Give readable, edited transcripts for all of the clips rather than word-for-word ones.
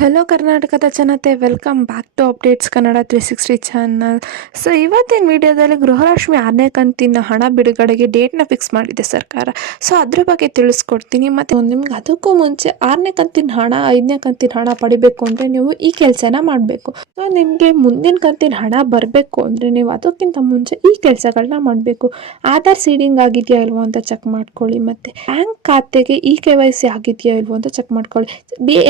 Hello ಕರ್ನಾಟಕದ ಜನತೆ, welcome back to updates Kannada 360 channel. So ಇವತ್ತಿನ ವಿಡಿಯೋದಲ್ಲಿ ಗೃಹಲಕ್ಷ್ಮಿ 6ನೇ ಕಂತಿನ ಹಣ ಬಿಡುಗಡೆಗೆ ಡೇಟ್ನ ಫಿಕ್ಸ್ ಮಾಡಿದೆ ಸರ್ಕಾರ. ಸೊ ಅದ್ರ ಬಗ್ಗೆ ತಿಳಿಸ್ಕೊಡ್ತೀನಿ. ಮತ್ತು ನಿಮ್ಗೆ ಅದಕ್ಕೂ ಮುಂಚೆ 6ನೇ ಕಂತಿನ ಹಣ 5ನೇ ಕಂತಿನ ಹಣ ಪಡಿಬೇಕು ಅಂದರೆ ನೀವು ಈ ಕೆಲಸನ ಮಾಡಬೇಕು. ಸೊ ನಿಮಗೆ ಮುಂದಿನ ಕಂತಿನ ಹಣ ಬರಬೇಕು ಅಂದರೆ ನೀವು ಅದಕ್ಕಿಂತ ಮುಂಚೆ ಈ ಕೆಲಸಗಳನ್ನ ಮಾಡಬೇಕು. ಆಧಾರ್ ಸೀಡಿಂಗ್ ಆಗಿದೆಯಾ ಇಲ್ವೋ ಅಂತ ಚೆಕ್ ಮಾಡ್ಕೊಳ್ಳಿ. ಮತ್ತು ಬ್ಯಾಂಕ್ ಖಾತೆಗೆ KYC ಆಗಿದೆಯಾ ಇಲ್ವೋ ಅಂತ ಚೆಕ್ ಮಾಡ್ಕೊಳ್ಳಿ.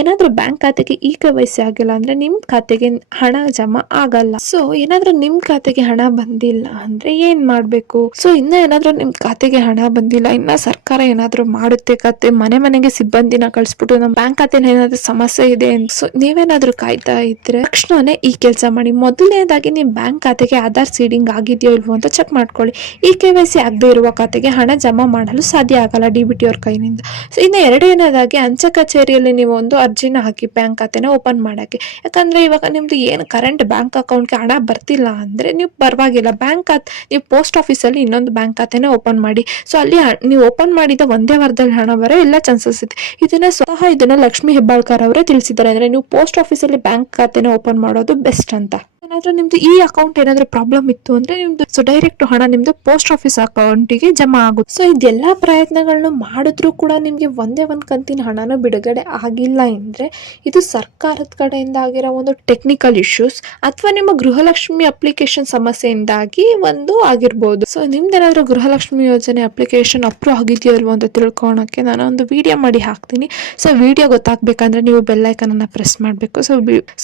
ಏನಾದರೂ ಬ್ಯಾಂಕ್ ಖಾತೆಗೆ KYC ಆಗಿಲ್ಲ ಅಂದ್ರೆ ನಿಮ್ಮ ಖಾತೆಗೆ ಹಣ ಜಮಾ ಆಗಲ್ಲ. ಸೊ ಏನಾದ್ರೂ ನಿಮ್ ಖಾತೆಗೆ ಹಣ ಬಂದಿಲ್ಲ ಅಂದ್ರೆ ಏನ್ ಮಾಡ್ಬೇಕು? ಸೊ ಇನ್ನ ಏನಾದ್ರೂ ನಿಮ್ ಖಾತೆಗೆ ಹಣ ಬಂದಿಲ್ಲ, ಇನ್ನ ಸರ್ಕಾರ ಏನಾದ್ರೂ ಮಾಡುತ್ತೆ, ಮನೆಗೆ ಸಿಬ್ಬಂದಿನ ಕಳಿಸ್ಬಿಟ್ಟು ನಮ್ಮ ಬ್ಯಾಂಕ್ ಖಾತೆಯಲ್ಲಿ ಏನಾದ್ರೂ ಸಮಸ್ಯೆ ಇದೆ ಸೊ ನೀವೇನಾದ್ರೂ ಕಾಯ್ತಾ ಇದ್ರೆ ತಕ್ಷಣನೇ ಈ ಕೆಲಸ ಮಾಡಿ. ಮೊದಲನೇದಾಗಿ ನಿಮ್ ಬ್ಯಾಂಕ್ ಖಾತೆಗೆ ಆಧಾರ್ ಸೀಡಿಂಗ್ ಆಗಿದೆಯೋ ಇಲ್ವೋ ಅಂತ ಚೆಕ್ ಮಾಡ್ಕೊಳ್ಳಿ. KYC ಆಗದೆ ಇರುವ ಖಾತೆಗೆ ಹಣ ಜಮಾ ಮಾಡಲು ಸಾಧ್ಯ ಆಗಲ್ಲ DBT ಅವ್ರ ಕೈನಿಂದ. ಸೊ ಇನ್ನು ಎರಡನೇದಾಗಿ ಅಂಚೆ ಕಚೇರಿಯಲ್ಲಿ ನೀವು ಒಂದು ಅರ್ಜಿನ ಹಾಕಿ ಬ್ಯಾಂಕ್ ಖಾತೆನ ಓಪನ್ ಮಾಡಕ್ಕೆ. ಯಾಕಂದ್ರೆ ಇವಾಗ ನಿಮ್ದು ಏನು ಕರೆಂಟ್ ಬ್ಯಾಂಕ್ ಅಕೌಂಟ್ಗೆ ಹಣ ಬರ್ತಿಲ್ಲ ಅಂದ್ರೆ ನೀವು ಪರವಾಗಿಲ್ಲ, ನೀವು ಪೋಸ್ಟ್ ಆಫೀಸಲ್ಲಿ ಇನ್ನೊಂದು ಬ್ಯಾಂಕ್ ಖಾತೆನ ಓಪನ್ ಮಾಡಿ. ಸೊ ಅಲ್ಲಿ ನೀವು ಓಪನ್ ಮಾಡಿದ ಒಂದೇ ವಾರದಲ್ಲಿ ಹಣ ಬರೋ ಎಲ್ಲ ಚಾನ್ಸಸ್ ಇದೆ. ಇದನ್ನ ಲಕ್ಷ್ಮಿ ಹೆಬ್ಬಾಳ್ಕರ್ ಅವರೇ ತಿಳಿಸಿದ್ದಾರೆ. ಅಂದ್ರೆ ನೀವು ಪೋಸ್ಟ್ ಆಫೀಸಲ್ಲಿ ಬ್ಯಾಂಕ್ ಖಾತೆನ ಓಪನ್ ಮಾಡೋದು ಬೆಸ್ಟ್ ಅಂತ. ಏನಾದ್ರೂ ನಿಮ್ದು ಈ ಅಕೌಂಟ್ ಏನಾದ್ರೂ ಪ್ರಾಬ್ಲಮ್ ಇತ್ತು ಅಂದ್ರೆ ನಿಮ್ದು ಡೈರೆಕ್ಟ್ ಹಣ ನಿಮ್ದು ಪೋಸ್ಟ್ ಆಫೀಸ್ ಅಕೌಂಟಿಗೆ ಜಮಾ ಆಗುತ್ತೆ. ಸೊ ಇದೆಲ್ಲಾ ಪ್ರಯತ್ನಗಳನ್ನು ಮಾಡಿದ್ರು ಕೂಡ ನಿಮ್ಗೆ ಒಂದೇ ಒಂದು ಕಂತಿನ ಹಣನ ಬಿಡುಗಡೆ ಆಗಿಲ್ಲ ಅಂದ್ರೆ ಇದು ಸರ್ಕಾರದ ಕಡೆಯಿಂದ ಆಗಿರೋ ಒಂದು ಟೆಕ್ನಿಕಲ್ ಇಶ್ಯೂಸ್ ಅಥವಾ ನಿಮ್ಮ ಗೃಹಲಕ್ಷ್ಮಿ ಅಪ್ಲಿಕೇಶನ್ ಸಮಸ್ಯೆಯಿಂದಾಗಿ ಒಂದು ಆಗಿರ್ಬೋದು. ಸೊ ನಿಮ್ದೇನಾದ್ರೂ ಗೃಹಲಕ್ಷ್ಮಿ ಯೋಜನೆ ಅಪ್ಲಿಕೇಶನ್ ಅಪ್ರೂವ್ ಆಗಿದೆಯೋ ಇಲ್ವೋ ಅಂತ ತಿಳ್ಕೊಳಕ್ಕೆ ನಾನು ಒಂದು ವಿಡಿಯೋ ಮಾಡಿ ಹಾಕ್ತೀನಿ. ಸೊ ವಿಡಿಯೋ ಗೊತ್ತಾಗ್ಬೇಕಂದ್ರೆ ನೀವು ಬೆಲ್ ಐಕನ್ ಅನ್ನ ಪ್ರೆಸ್ ಮಾಡಬೇಕು.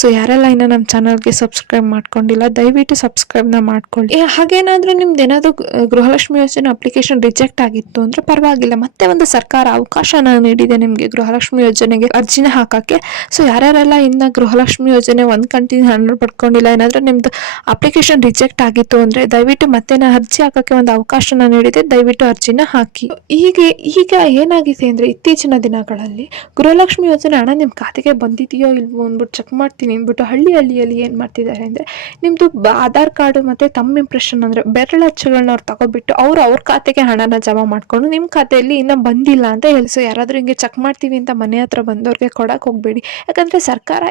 ಸೊ ಯಾರೆಲ್ಲ ಇನ್ನ ನಮ್ಮ ಚಾನಲ್ಗೆ ಸಬ್ಸ್ಕ್ರೈಬ್ ಮಾಡ್ಕೊಂಡಿಲ್ಲ ದಯವಿಟ್ಟು ಸಬ್ಸ್ಕ್ರೈಬ್ ನ ಮಾಡ್ಕೊಳ್ಳಿ. ಹಾಗೇನಾದ್ರೂ ನಿಮ್ದು ಏನಾದ್ರು ಗೃಹಲಕ್ಷ್ಮಿ ಯೋಜನೆ ಅಪ್ಲಿಕೇಶನ್ ರಿಜೆಕ್ಟ್ ಆಗಿತ್ತು ಅಂದ್ರೆ ಪರವಾಗಿಲ್ಲ, ಮತ್ತೆ ಒಂದು ಸರ್ಕಾರ ಅವಕಾಶನ ನೀಡಿದೆ ನಿಮ್ಗೆ ಗೃಹಲಕ್ಷ್ಮಿ ಯೋಜನೆಗೆ ಅರ್ಜಿನ ಹಾಕಕ್ಕೆ. ಸೊ ಯಾರ್ಯಾರೆಲ್ಲ ಇನ್ನ ಗೃಹಲಕ್ಷ್ಮಿ ಯೋಜನೆ ಒಂದ್ ಕಂತಿನ ಹಣ ಪಡ್ಕೊಂಡಿಲ್ಲ, ಏನಾದ್ರೂ ನಿಮ್ದು ಅಪ್ಲಿಕೇಶನ್ ರಿಜೆಕ್ಟ್ ಆಗಿತ್ತು ಅಂದ್ರೆ ದಯವಿಟ್ಟು ಮತ್ತೆ ಅರ್ಜಿ ಹಾಕಕ್ಕೆ ಒಂದು ಅವಕಾಶನ ನೀಡಿದೆ, ದಯವಿಟ್ಟು ಅರ್ಜಿನ ಹಾಕಿ. ಈಗ ಏನಾಗಿದೆ ಅಂದ್ರೆ ಇತ್ತೀಚಿನ ದಿನಗಳಲ್ಲಿ ಗೃಹಲಕ್ಷ್ಮಿ ಯೋಜನೆ ಹಣ ನಿಮ್ ಖಾತೆಗೆ ಬಂದಿದೆಯೋ ಇಲ್ವೋ ಅಂದ್ಬಿಟ್ಟು ಚೆಕ್ ಮಾಡ್ತೀನಿ ಅಂದ್ಬಿಟ್ಟು ಹಳ್ಳಿಯಲ್ಲಿ ಏನ್ ಮಾಡ್ತಿದ್ದಾರೆ ಅಂದ್ರೆ ನಿಮ್ದು ಆಧಾರ್ ಕಾರ್ಡ್ ಮತ್ತೆ ತಮ್ಮ ಇಂಪ್ರೆಷನ್ ಅಂದ್ರೆ ಬೆರಳಚ್ಚುಗಳನ್ನ ಅವ್ರು ತಗೋಬಿಟ್ಟು ಅವ್ರ ಖಾತೆಗೆ ಹಣನ ಜಮಾ ಮಾಡ್ಕೊಂಡು ನಿಮ್ ಖಾತೆಯಲ್ಲಿ ಇನ್ನ ಬಂದಿಲ್ಲ ಅಂತ ಹೇಳಿ. ಸೊ ಯಾರಾದ್ರೂ ಹಿಂಗೆ ಚೆಕ್ ಮಾಡ್ತೀವಿ ಅಂತ ಮನೆ ಹತ್ರ ಬಂದವ್ರಿಗೆ ಕೊಡಕ್ ಹೋಗ್ಬೇಡಿ. ಯಾಕಂದ್ರೆ ಸರ್ಕಾರ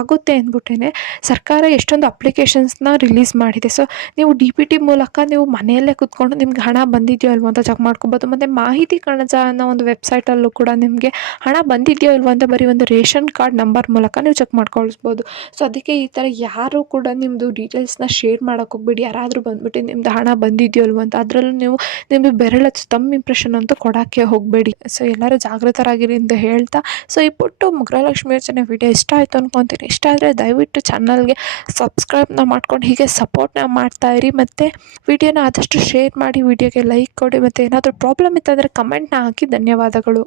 ಆಗುತ್ತೆ ಅಂದ್ಬಿಟ್ಟೇನೆ ಸರ್ಕಾರ ಎಷ್ಟೊಂದು ಅಪ್ಲಿಕೇಶನ್ಸ್ ನ ರಿಲೀಸ್ ಮಾಡಿದೆ. ಸೊ ನೀವು DBT ಮೂಲಕ ನೀವು ಮನೆಯಲ್ಲೇ ಕುತ್ಕೊಂಡು ನಿಮ್ಗೆ ಹಣ ಬಂದಿದೆಯೋ ಇಲ್ವೋ ಅಂತ ಚೆಕ್ ಮಾಡ್ಕೋಬಹುದು. ಮತ್ತೆ ಮಾಹಿತಿ ಕಣಜ ಅನ್ನೋ ಒಂದು ವೆಬ್ಸೈಟ್ ಅಲ್ಲೂ ಕೂಡ ನಿಮ್ಗೆ ಹಣ ಬಂದಿದೆಯೋ ಇಲ್ವೋ ಅಂತ ಬರೀ ಒಂದು ರೇಷನ್ ಕಾರ್ಡ್ ನಂಬರ್ ಮೂಲಕ ನೀವು ಚೆಕ್ ಮಾಡ್ಕೊಳ್ಬಹುದು. ಸೊ ಅದಕ್ಕೆ ಈ ತರ ಯಾರು ಕೂಡ ನಿಮ್ದು ಡೀಟೇಲ್ಸ್ನ ಶೇರ್ ಮಾಡಕ್ ಹೋಗ್ಬೇಡಿ. ಯಾರಾದ್ರೂ ಬಂದ್ಬಿಟ್ಟು ನಿಮ್ದು ಹಣ ಬಂದಿದೆಯೋ ಇಲ್ವೋ ಅಂತ ಅದ್ರಲ್ಲೂ ನೀವು ನಿಮ್ದು ಬೆರಳಚ್ಚು ತಮ್ಮ ಇಂಪ್ರೆಷನ್ ಅಂತೂ ಕೊಡಕ್ಕೆ ಹೋಗ್ಬೇಡಿ. ಸೊ ಎಲ್ಲರೂ ಜಾಗೃತರಾಗಿರಿ ಅಂತ ಹೇಳ್ತಾ, ಸೊ ಈ ಪುಟ್ಟು ಗೃಹಲಕ್ಷ್ಮಿ ಯೋಜನೆ ವಿಡಿಯೋ ಇಷ್ಟ ಆಯ್ತು ಅನ್ಕೊಂತೀನಿ. ಇಷ್ಟ ಆದರೆ ದಯವಿಟ್ಟು ಚಾನಲ್ಗೆ ಸಬ್ಸ್ಕ್ರೈಬ್ನ ಮಾಡ್ಕೊಂಡು ಹೀಗೆ ಸಪೋರ್ಟ್ನ ಮಾಡ್ತಾ ಇರಿ. ಮತ್ತು ವಿಡಿಯೋನ ಆದಷ್ಟು ಶೇರ್ ಮಾಡಿ, ವಿಡಿಯೋಗೆ ಲೈಕ್ ಕೊಡಿ. ಮತ್ತು ಏನಾದರೂ ಪ್ರಾಬ್ಲಮ್ ಇತ್ತಂದರೆ ಕಮೆಂಟ್ನ ಹಾಕಿ. ಧನ್ಯವಾದಗಳು.